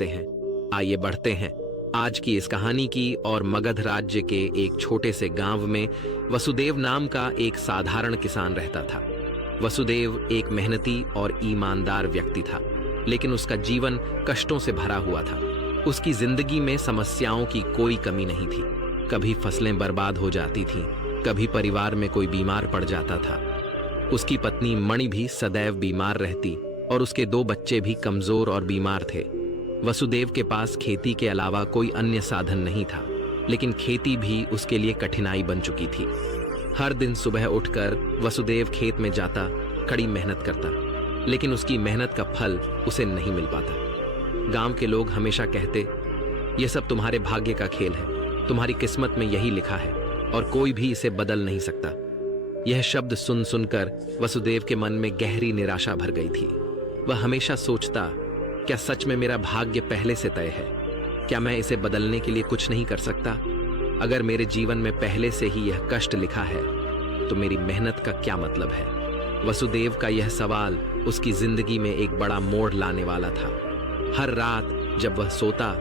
सकते हैं। आइए बढ़ते हैं आज की इस कहानी की और मगध राज्य के एक छोटे से गांव में वसुदेव नाम का एक साधारण किसान रहता था। वसुदेव एक मेहनती और ईमानदार व्यक्ति था, लेकिन उसका जीवन कष्टों से भरा हुआ था। उसकी जिंदगी में समस्याओं की कोई कमी नहीं थी। कभी फसलें बर्बाद हो जाती थीं, कभी परिवार में कोई बीमार पड़ जाता था। उसकी पत्नी मणि भी सदैव बीमार रहती और उसके 2 बच्चे भी कमजोर और बीमार थे। वसुदेव के पास खेती के अलावा कोई अन्य साधन नहीं था, लेकिन खेती भी उसके लिए कठिनाई बन चुकी थी। हर दिन सुबह उठकर वसुदेव खेत में जाता, कड़ी मेहनत करता, लेकिन उसकी मेहनत का फल उसे नहीं मिल पाता। गांव के लोग हमेशा कहते, यह सब तुम्हारे भाग्य का खेल है, तुम्हारी किस्मत में यही लिखा है और कोई भी इसे बदल नहीं सकता। यह शब्द सुन सुनकर वसुदेव के मन में गहरी निराशा भर गई थी। वह हमेशा सोचता, क्या सच में मेरा भाग्य पहले से तय है? क्या मैं इसे बदलने के लिए कुछ नहीं कर सकता? अगर मेरे जीवन में पहले से ही यह कष्ट लिखा है, तो मेरी मेहनत का क्या मतलब है? वसुदेव का यह सवाल उसकी जिंदगी में एक बड़ा मोड़ लाने वाला था। हर रात जब वह सोता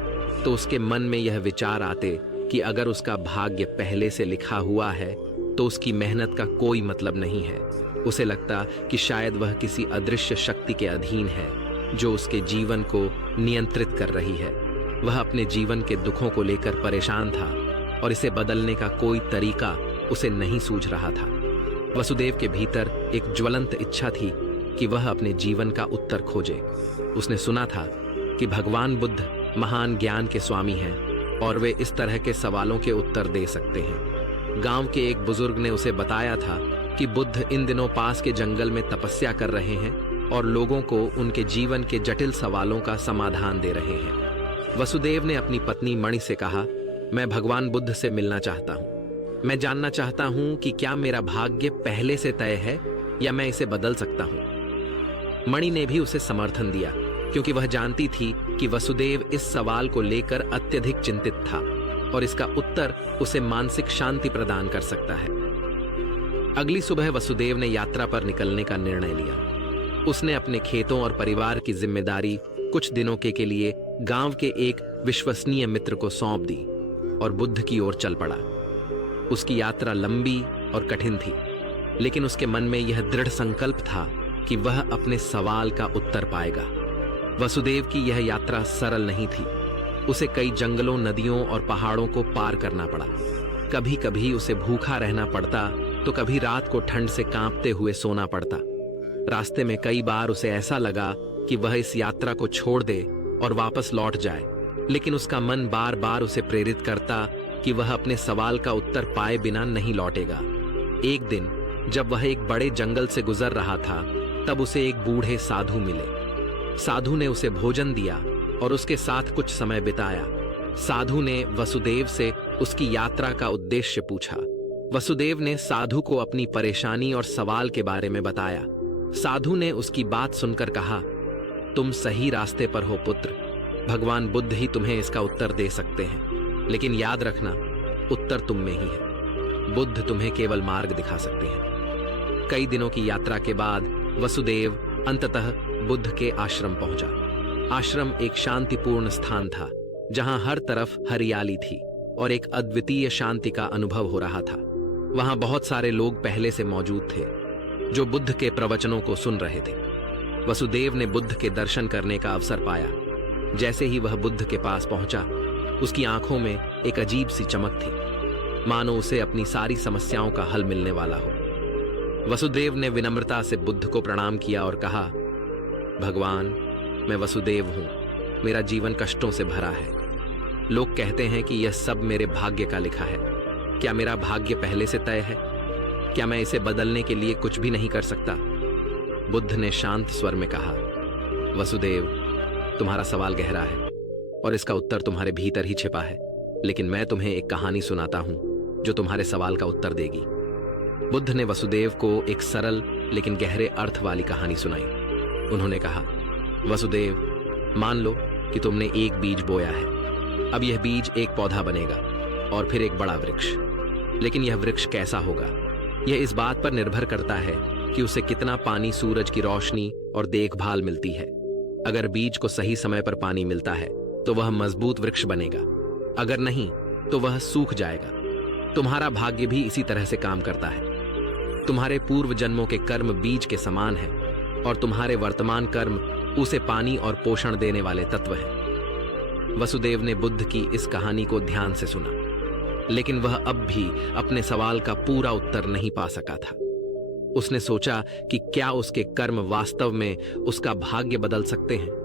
तो उसके मन में यह विचार आते कि अगर उसका भाग्य पहले से लिखा हुआ है तो उसकी मेहनत का कोई मतलब नहीं है। उसे लगता कि शायद वह किसी अदृश्य शक्ति के अधीन है जो उसके जीवन को नियंत्रित कर रही है। वह अपने जीवन के दुखों को लेकर परेशान था और इसे बदलने का कोई तरीका उसे नहीं सूझ रहा था। वसुदेव के भीतर एक ज्वलंत इच्छा थी कि वह अपने जीवन का उत्तर खोजे। उसने सुना था कि भगवान बुद्ध महान ज्ञान के स्वामी हैं और वे इस तरह के सवालों के उत्तर दे सकते हैं। गांव के एक बुजुर्ग ने उसे बताया था कि बुद्ध इन दिनों पास के जंगल में तपस्या कर रहे हैं और लोगों को उनके जीवन के जटिल सवालों का समाधान दे रहे हैं। वसुदेव ने अपनी पत्नी मणि से कहा, मैं भगवान बुद्ध से मिलना चाहता हूँ। मैं जानना चाहता हूँ कि क्या मेरा भाग्य पहले से तय है या मैं इसे बदल सकता हूँ। मणि ने भी उसे समर्थन दिया, क्योंकि वह जानती थी कि वसुदेव इस सवाल को लेकर अत्यधिक चिंतित था और इसका उत्तर उसे मानसिक शांति प्रदान कर सकता है। अगली सुबह वसुदेव ने यात्रा पर निकलने का निर्णय लिया। उसने अपने खेतों और परिवार की जिम्मेदारी कुछ दिनों के लिए गांव के एक विश्वसनीय मित्र को सौंप दी और बुद्ध की ओर चल पड़ा। उसकी यात्रा लंबी और कठिन थी, लेकिन उसके मन में यह दृढ़ संकल्प था कि वह अपने सवाल का उत्तर पाएगा। वसुदेव की यह यात्रा सरल नहीं थी। उसे कई जंगलों, नदियों और पहाड़ों को पार करना पड़ा। कभी कभी उसे भूखा रहना पड़ता तो कभी रात को ठंड से कांपते हुए सोना पड़ता। रास्ते में कई बार उसे ऐसा लगा कि वह इस यात्रा को छोड़ दे और वापस लौट जाए, लेकिन उसका मन बार बार उसे प्रेरित करता कि वह अपने सवाल का उत्तर पाए बिना नहीं लौटेगा। एक दिन जब वह एक बड़े जंगल से गुजर रहा था, तब उसे एक बूढ़े साधु मिले। साधु ने उसे भोजन दिया और उसके साथ कुछ समय बिताया। साधु ने वसुदेव से उसकी यात्रा का उद्देश्य पूछा। वसुदेव ने साधु को अपनी परेशानी और सवाल के बारे में बताया। साधु ने उसकी बात सुनकर कहा, तुम सही रास्ते पर हो पुत्र। भगवान बुद्ध ही तुम्हें इसका उत्तर दे सकते हैं, लेकिन याद रखना, उत्तर तुम में ही है। बुद्ध तुम्हें केवल मार्ग दिखा सकते हैं। कई दिनों की यात्रा के बाद वसुदेव अंततः बुद्ध के आश्रम पहुंचा। आश्रम एक शांतिपूर्ण स्थान था, जहां हर तरफ हरियाली थी और एक अद्वितीय शांति का अनुभव हो रहा था। वहां बहुत सारे लोग पहले से मौजूद थे जो बुद्ध के प्रवचनों को सुन रहे थे। वसुदेव ने बुद्ध के दर्शन करने का अवसर पाया। जैसे ही वह बुद्ध के पास पहुंचा, उसकी आंखों में एक अजीब सी चमक थी, मानो उसे अपनी सारी समस्याओं का हल मिलने वाला हो। वसुदेव ने विनम्रता से बुद्ध को प्रणाम किया और कहा, भगवान, मैं वसुदेव हूं। मेरा जीवन कष्टों से भरा है। लोग कहते हैं कि यह सब मेरे भाग्य का लिखा है। क्या मेरा भाग्य पहले से तय है? क्या मैं इसे बदलने के लिए कुछ भी नहीं कर सकता? बुद्ध ने शांत स्वर में कहा, वसुदेव, तुम्हारा सवाल गहरा है और इसका उत्तर तुम्हारे भीतर ही छिपा है, लेकिन मैं तुम्हें एक कहानी सुनाता हूं जो तुम्हारे सवाल का उत्तर देगी। बुद्ध ने वसुदेव को एक सरल लेकिन गहरे अर्थ वाली कहानी सुनाई। उन्होंने कहा, वसुदेव, मान लो कि तुमने एक बीज बोया है। अब यह बीज एक पौधा बनेगा और फिर एक बड़ा वृक्ष। लेकिन यह वृक्ष कैसा होगा, यह इस बात पर निर्भर करता है कि उसे कितना पानी, सूरज की रोशनी और देखभाल मिलती है। अगर बीज को सही समय पर पानी मिलता है तो वह मजबूत वृक्ष बनेगा, अगर नहीं तो वह सूख जाएगा। तुम्हारा भाग्य भी इसी तरह से काम करता है। तुम्हारे पूर्व जन्मों के कर्म बीज के समान है और तुम्हारे वर्तमान कर्म उसे पानी और पोषण देने वाले तत्व हैं। वसुदेव ने बुद्ध की इस कहानी को ध्यान से सुना, लेकिन वह अब भी अपने सवाल का पूरा उत्तर नहीं पा सका था। उसने सोचा कि क्या उसके कर्म वास्तव में उसका भाग्य बदल सकते हैं।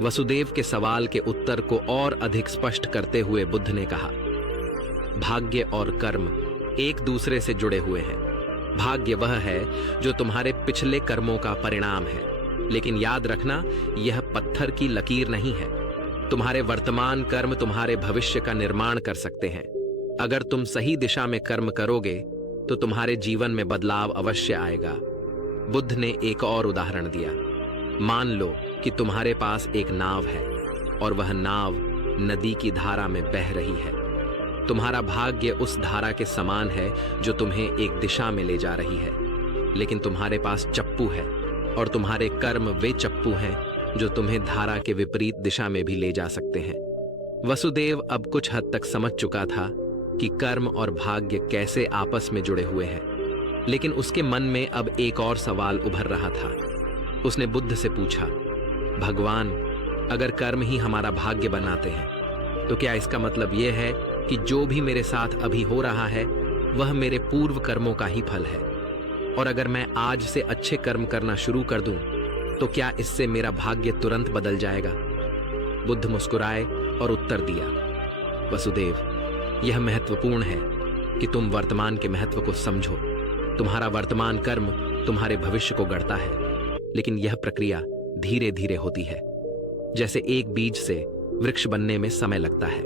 वसुदेव के सवाल के उत्तर को और अधिक स्पष्ट करते हुए बुद्ध ने कहा, भाग्य और कर्म एक दूसरे से जुड़े हुए हैं। भाग्य वह है जो तुम्हारे पिछले कर्मों का परिणाम है, लेकिन याद रखना, यह पत्थर की लकीर नहीं है। तुम्हारे वर्तमान कर्म तुम्हारे भविष्य का निर्माण कर सकते हैं। अगर तुम सही दिशा में कर्म करोगे तो तुम्हारे जीवन में बदलाव अवश्य आएगा। बुद्ध ने एक और उदाहरण दिया। मान लो कि तुम्हारे पास एक नाव है और वह नाव नदी की धारा में बह रही है। तुम्हारा भाग्य उस धारा के समान है जो तुम्हें एक दिशा में ले जा रही है, लेकिन तुम्हारे पास चप्पू है और तुम्हारे कर्म वे चप्पू हैं जो तुम्हें धारा के विपरीत दिशा में भी ले जा सकते हैं। वसुदेव अब कुछ हद तक समझ चुका था कि कर्म और भाग्य कैसे आपस में जुड़े हुए हैं, लेकिन उसके मन में अब एक और सवाल उभर रहा था। उसने बुद्ध से पूछा, भगवान, अगर कर्म ही हमारा भाग्य बनाते हैं तो क्या इसका मतलब यह है कि जो भी मेरे साथ अभी हो रहा है वह मेरे पूर्व कर्मों का ही फल है? और अगर मैं आज से अच्छे कर्म करना शुरू कर दूं तो क्या इससे मेरा भाग्य तुरंत बदल जाएगा? बुद्ध मुस्कुराए और उत्तर दिया, वसुदेव, यह महत्वपूर्ण है कि तुम वर्तमान के महत्व को समझो। तुम्हारा वर्तमान कर्म तुम्हारे भविष्य को गढ़ता है, लेकिन यह प्रक्रिया धीरे धीरे होती है। जैसे एक बीज से वृक्ष बनने में समय लगता है।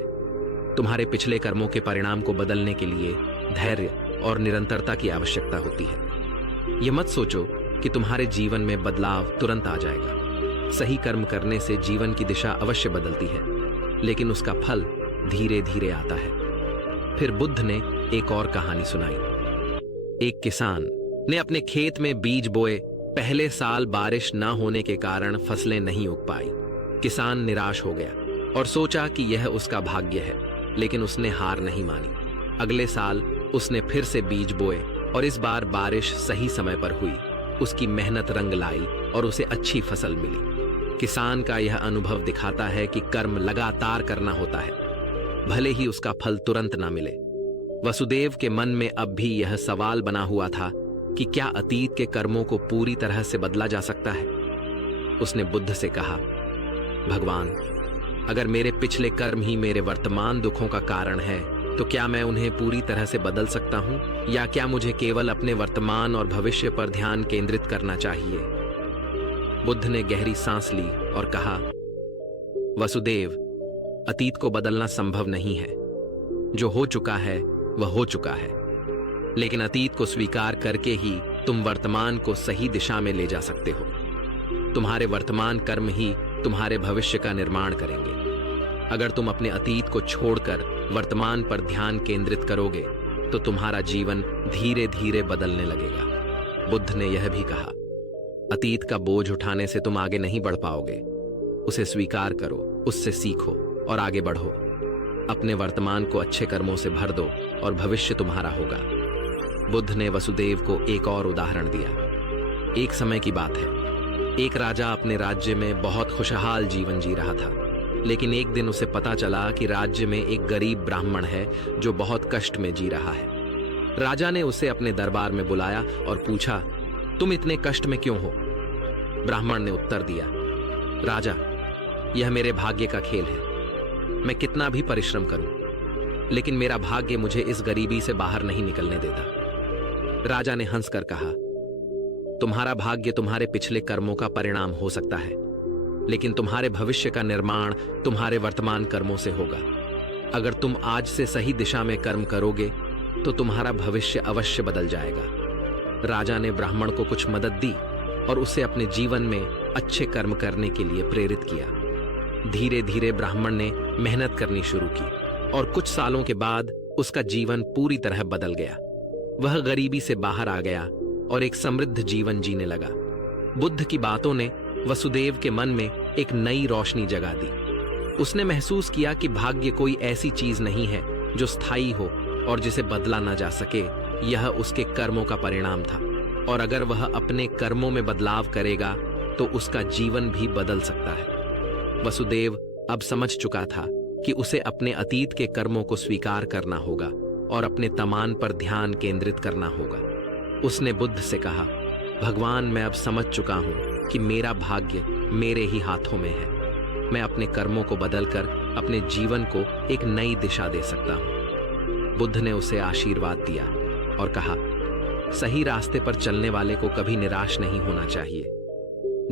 तुम्हारे पिछले कर्मों के परिणाम को बदलने के लिए धैर्य और निरंतरता की आवश्यकता होती है। यह मत सोचो कि तुम्हारे जीवन में बदलाव तुरंत आ जाएगा। सही कर्म करने से जीवन की दिशा अवश्य बदलती है, लेकिन उसका फल धीरे धीरे आता है। फिर बुद्ध ने एक और कहानी सुनाई। एक किसान ने अपने खेत में बीज बोए। पहले साल बारिश न होने के कारण फसलें नहीं उग पाई। किसान निराश हो गया और सोचा कि यह उसका भाग्य है, लेकिन उसने हार नहीं मानी। अगले साल उसने फिर से बीज बोए और इस बार बारिश सही समय पर हुई। उसकी मेहनत रंग लाई और उसे अच्छी फसल मिली। किसान का यह अनुभव दिखाता है कि कर्म लगातार करना होता है, भले ही उसका फल तुरंत ना मिले। वसुदेव के मन में अब भी यह सवाल बना हुआ था कि क्या अतीत के कर्मों को पूरी तरह से बदला जा सकता है? उसने बुद्ध से कहा, भगवान, अगर मेरे पिछले कर्म ही मेरे वर्तमान दुखों का कारण है तो क्या मैं उन्हें पूरी तरह से बदल सकता हूं, या क्या मुझे केवल अपने वर्तमान और भविष्य पर ध्यान केंद्रित करना चाहिए? बुद्ध ने गहरी सांस ली और कहा, वसुदेव, अतीत को बदलना संभव नहीं है। जो हो चुका है वह हो चुका है, लेकिन अतीत को स्वीकार करके ही तुम वर्तमान को सही दिशा में ले जा सकते हो। तुम्हारे वर्तमान कर्म ही तुम्हारे भविष्य का निर्माण करेंगे। अगर तुम अपने अतीत को छोड़कर वर्तमान पर ध्यान केंद्रित करोगे तो तुम्हारा जीवन धीरे धीरे बदलने लगेगा। बुद्ध ने यह भी कहा, अतीत का बोझ उठाने से तुम आगे नहीं बढ़ पाओगे। उसे स्वीकार करो, उससे सीखो और आगे बढ़ो। अपने वर्तमान को अच्छे कर्मों से भर दो और भविष्य तुम्हारा होगा। बुद्ध ने वसुदेव को एक और उदाहरण दिया। एक समय की बात है, एक राजा अपने राज्य में बहुत खुशहाल जीवन जी रहा था, लेकिन एक दिन उसे पता चला कि राज्य में एक गरीब ब्राह्मण है जो बहुत कष्ट में जी रहा है। राजा ने उसे अपने दरबार में बुलाया और पूछा, तुम इतने कष्ट में क्यों हो? ब्राह्मण ने उत्तर दिया, राजा, यह मेरे भाग्य का खेल है। मैं कितना भी परिश्रम करूं, लेकिन मेरा भाग्य मुझे इस गरीबी से बाहर नहीं निकलने देता। राजा ने हंसकर कहा, तुम्हारा भाग्य तुम्हारे पिछले कर्मों का परिणाम हो सकता है, लेकिन तुम्हारे भविष्य का निर्माण तुम्हारे वर्तमान कर्मों से होगा। अगर तुम आज से सही दिशा में कर्म करोगे तो तुम्हारा भविष्य अवश्य बदल जाएगा। राजा ने ब्राह्मण को कुछ मदद दी और उसे अपने जीवन में अच्छे कर्म करने के लिए प्रेरित किया। धीरे धीरे ब्राह्मण ने मेहनत करनी शुरू की और कुछ सालों के बाद उसका जीवन पूरी तरह बदल गया। वह गरीबी से बाहर आ गया और एक समृद्ध जीवन जीने लगा। बुद्ध की बातों ने वसुदेव के मन में एक नई रोशनी जगा दी। उसने महसूस किया कि भाग्य कोई ऐसी चीज नहीं है जो स्थायी हो और जिसे बदला ना जा सके। यह उसके कर्मों का परिणाम था, और अगर वह अपने कर्मों में बदलाव करेगा तो उसका जीवन भी बदल सकता है। वसुदेव अब समझ चुका था कि उसे अपने अतीत के कर्मों को स्वीकार करना होगा और अपने तमान पर ध्यान केंद्रित करना होगा। उसने बुद्ध से कहा, भगवान, मैं अब समझ चुका हूं कि मेरा भाग्य मेरे ही हाथों में है। मैं अपने कर्मों को बदलकर अपने जीवन को एक नई दिशा दे सकता हूं। बुद्ध ने उसे आशीर्वाद दिया और कहा, सही रास्ते पर चलने वाले को कभी निराश नहीं होना चाहिए।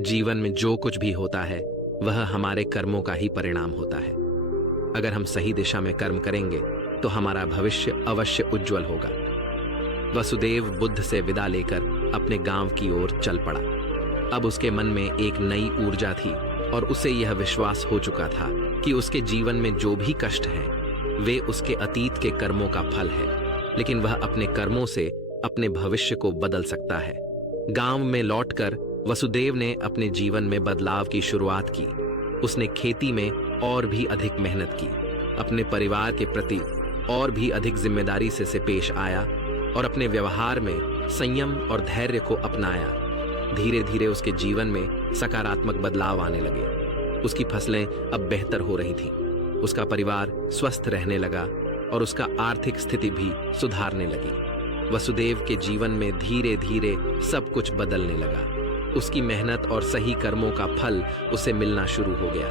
जीवन में जो कुछ भी होता है वह हमारे कर्मों का ही परिणाम होता है। अगर हम सही दिशा में कर्म करेंगे तो हमारा भविष्य अवश्य उज्जवल होगा। वसुदेव बुद्ध से विदा लेकर अपने गांव की ओर चल पड़ा। अब उसके मन में एक नई ऊर्जा थी और उसे यह विश्वास हो चुका था कि उसके जीवन में जो भी कष्ट हैं वे उसके अतीत के कर्मों का फल है, लेकिन वह अपने कर्मों से अपने भविष्य को बदल सकता है। गांव में लौटकर वसुदेव ने अपने जीवन में बदलाव की शुरुआत की। उसने खेती में और भी अधिक मेहनत की, अपने परिवार के प्रति और भी अधिक जिम्मेदारी से पेश आया और अपने व्यवहार में संयम और धैर्य को अपनाया। धीरे धीरे उसके जीवन में सकारात्मक बदलाव आने लगे। उसकी फसलें अब बेहतर हो रही थीं, उसका परिवार स्वस्थ रहने लगा और उसका आर्थिक स्थिति भी सुधारने लगी। वसुदेव के जीवन में धीरे धीरे सब कुछ बदलने लगा। उसकी मेहनत और सही कर्मों का फल उसे मिलना शुरू हो गया।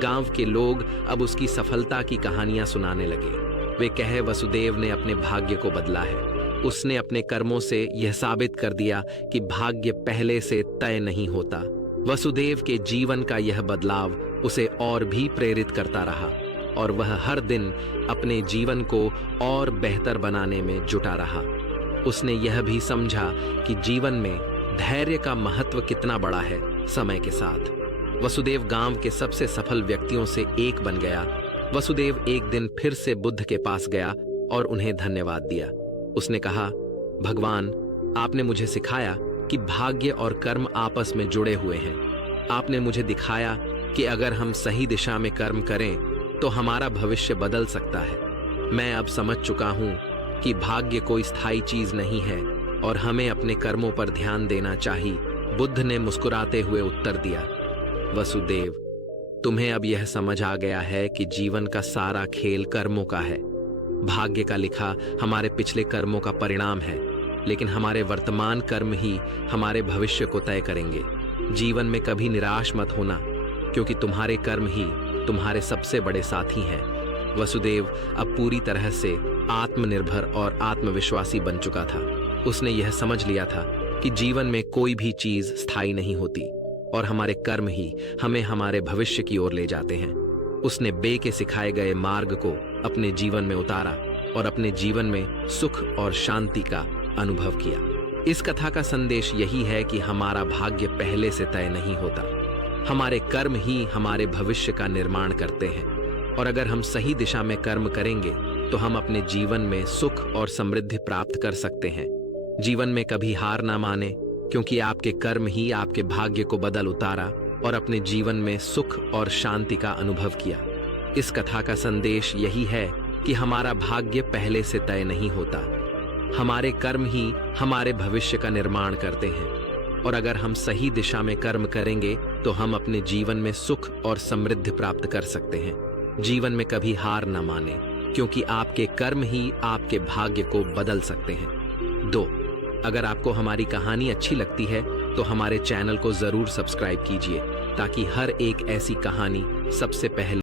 गांव के लोग अब उसकी सफलता की कहानियां सुनाने लगे। वे कहे, वसुदेव ने अपने भाग्य को बदला है। उसने अपने कर्मों से यह साबित कर दिया कि भाग्य पहले से तय नहीं होता। वसुदेव के जीवन का यह बदलाव उसे और भी प्रेरित करता रहा और वह हर दिन अपने जीवन को और बेहतर बनाने में जुटा रहा। उसने यह भी समझा कि जीवन में धैर्य का महत्व कितना बड़ा है। समय के साथ वसुदेव गांव के सबसे सफल व्यक्तियों से एक बन गया। वसुदेव एक दिन फिर से बुद्ध के पास गया और उन्हें धन्यवाद दिया। उसने कहा, भगवान, आपने मुझे सिखाया कि भाग्य और कर्म आपस में जुड़े हुए हैं। आपने मुझे दिखाया कि अगर हम सही दिशा में कर्म करें तो हमारा भविष्य बदल सकता है। मैं अब समझ चुका हूं कि भाग्य कोई स्थायी चीज नहीं है और हमें अपने कर्मों पर ध्यान देना चाहिए। बुद्ध ने मुस्कुराते हुए उत्तर दिया, वसुदेव, तुम्हें अब यह समझ आ गया है कि जीवन का सारा खेल कर्मों का है। भाग्य का लिखा हमारे पिछले कर्मों का परिणाम है, लेकिन हमारे वर्तमान कर्म ही हमारे भविष्य को तय करेंगे। जीवन में कभी निराश मत होना, क्योंकि तुम्हारे कर्म ही तुम्हारे सबसे बड़े साथी हैं। वसुदेव अब पूरी तरह से आत्मनिर्भर और आत्मविश्वासी बन चुका था। उसने यह समझ लिया था कि जीवन में कोई भी चीज स्थायी नहीं होती और हमारे कर्म ही हमें हमारे भविष्य की ओर ले जाते हैं। उसने बे के सिखाए गए मार्ग को अपने जीवन में उतारा और अपने जीवन में सुख और शांति का अनुभव किया। इस कथा का संदेश यही है कि हमारा भाग्य पहले से तय नहीं होता। हमारे कर्म ही हमारे भविष्य का निर्माण करते हैं, और अगर हम सही दिशा में कर्म करेंगे तो हम अपने जीवन में सुख और समृद्धि प्राप्त कर सकते हैं। जीवन में कभी हार ना माने, क्योंकि आपके कर्म ही आपके भाग्य को बदल उतारा और अपने जीवन में सुख और शांति का अनुभव किया। इस कथा का संदेश यही है कि हमारा भाग्य पहले से तय नहीं होता। हमारे कर्म ही हमारे भविष्य का निर्माण करते हैं, और अगर हम सही दिशा में कर्म करेंगे तो हम अपने जीवन में सुख और समृद्धि प्राप्त कर सकते हैं। जीवन में कभी हार न माने, क्योंकि आपके कर्म ही आपके भाग्य को बदल सकते हैं। 2. अगर आपको हमारी कहानी अच्छी लगती है तो हमारे चैनल को जरूर सब्सक्राइब कीजिए, ताकि हर एक ऐसी कहानी सबसे पहले